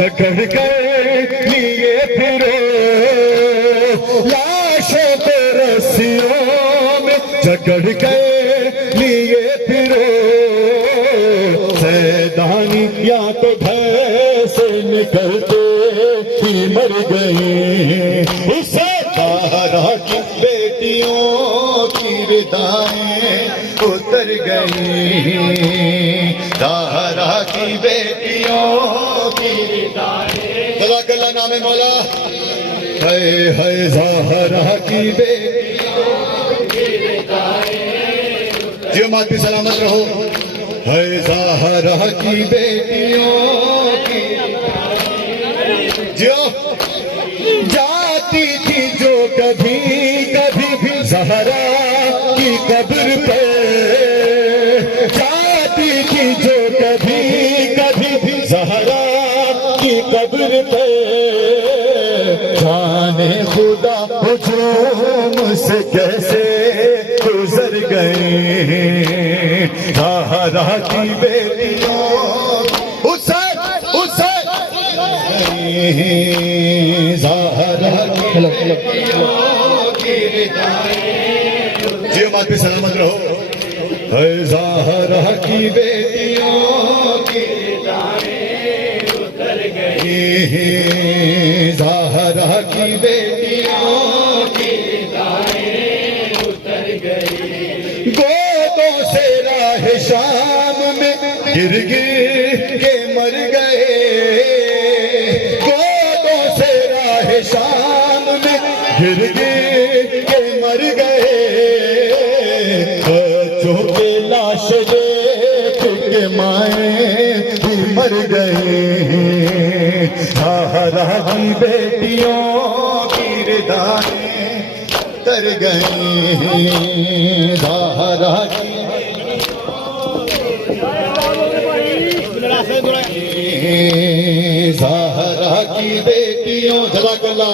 जकड़ के लिए फिरो, लाशों के रस्सियों में जकड़ के लिए फिरो। सैदानी या तो भय से निकलते ही मर गए, उसे ज़हरा की बेटियों की रिदाएं उतर गई, ज़हरा की बेटियों की रिदाएं। जज़ाकल्लाह नाम मौला। है ज़हरा की बेटियों की रिदाएं। जियो मात पे सलामत रहो। है ज़हरा की बेटियों की जियो। जाती थी जो कभी कभी भी ज़हरा की कब्र पे, जाती थी जो कभी कभी भी ज़हरा की कब्र पे। जाने खुदा हुजूम से कैसे गुजर गए, ज़हरा की बेटियों ज़हरा की जियो मात पे सलामत रहो। है ज़हरा की बेटियों की रिदाएं उतर गई, ज़हरा की बेटियों की रिदाएं उतर गई। गोदों से राह शाम में गिर गिर के मर गए, शाम में गिर गिर के मर गए। बच्चों के लाश देख के माएँ भी मर गए, ज़हरा की बेटियों की रिदाएं उतर गई, ज़हरा की ज़हरा की बेटियों। जज़ाकल्लाह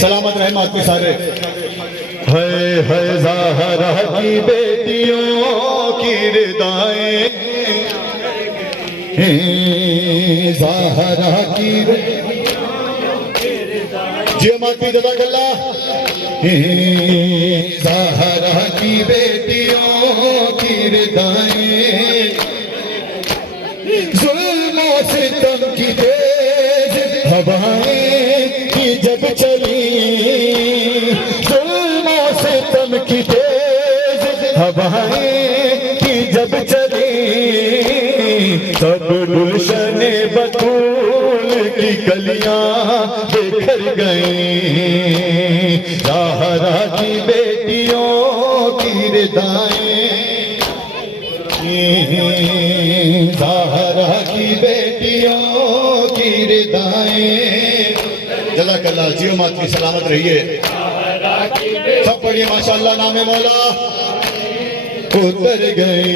सलामत रहे मात के सारे। है ज़हरा की बेटियों की रिदाएं, ज़हरा की जियो मात की जज़ाकल्लाह। ज़हरा की बेटियों की रिदाएं जुल्मों से तम की तेज हवाएं की जब चली, जुल्मों से तम की तेज हवाएं की जब चली। सब गुलशने बतूल की कलियां बिखर गई, ज़हरा की बेटियों की रिदाएं, ज़हरा की बेटियों की रिदाएं। जज़ाकल्लाह। जियो मात की सलामत रहिए। सब पढ़िए माशाअल्लाह नाम मौला। उतर गए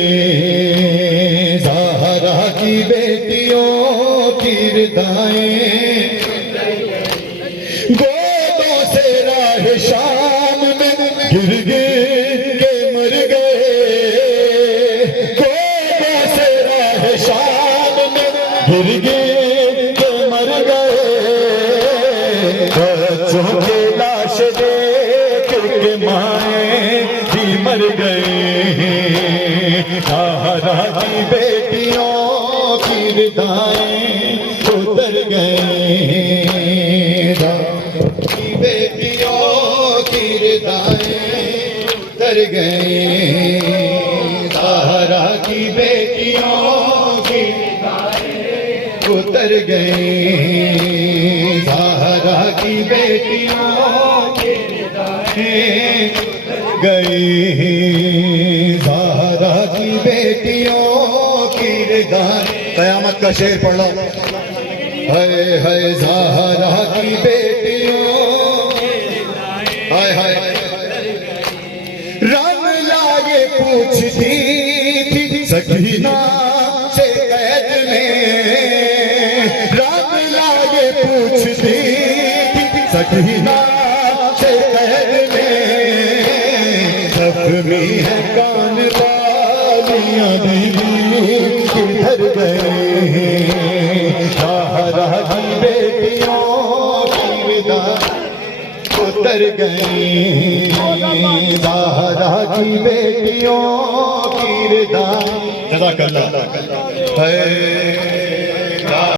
ज़हरा की बेटियों की रिदाएं, गोदों से राह शाम में गिर गिर के मर गए, गोदों से राह शाम में गिर गिर के मर गए। बच्चों के लाश देख के माएँ भी मर गए, ज़हरा की बेटियों की रिदाएं उतर गए, की बेटियों की रिदाएं उतर गए, ज़हरा की बेटियों की रिदाएं उतर गए, ज़हरा की बेटियों की रिदाएं गई, ज़हरा की बेटियों की रिदाएं। क़यामत का शेर पढ़ लो। है ज़हरा की बेटियों, हाय हाय। रमला ये पूछती थी सकीना से कैद में, रमला ये पूछती थी सकीना से कैद में, जख्मी है कान वालियां बीवी किधर गए, उतर गई ज़हरा की बेटियों की रिदाएं। जज़ाकल्लाह है।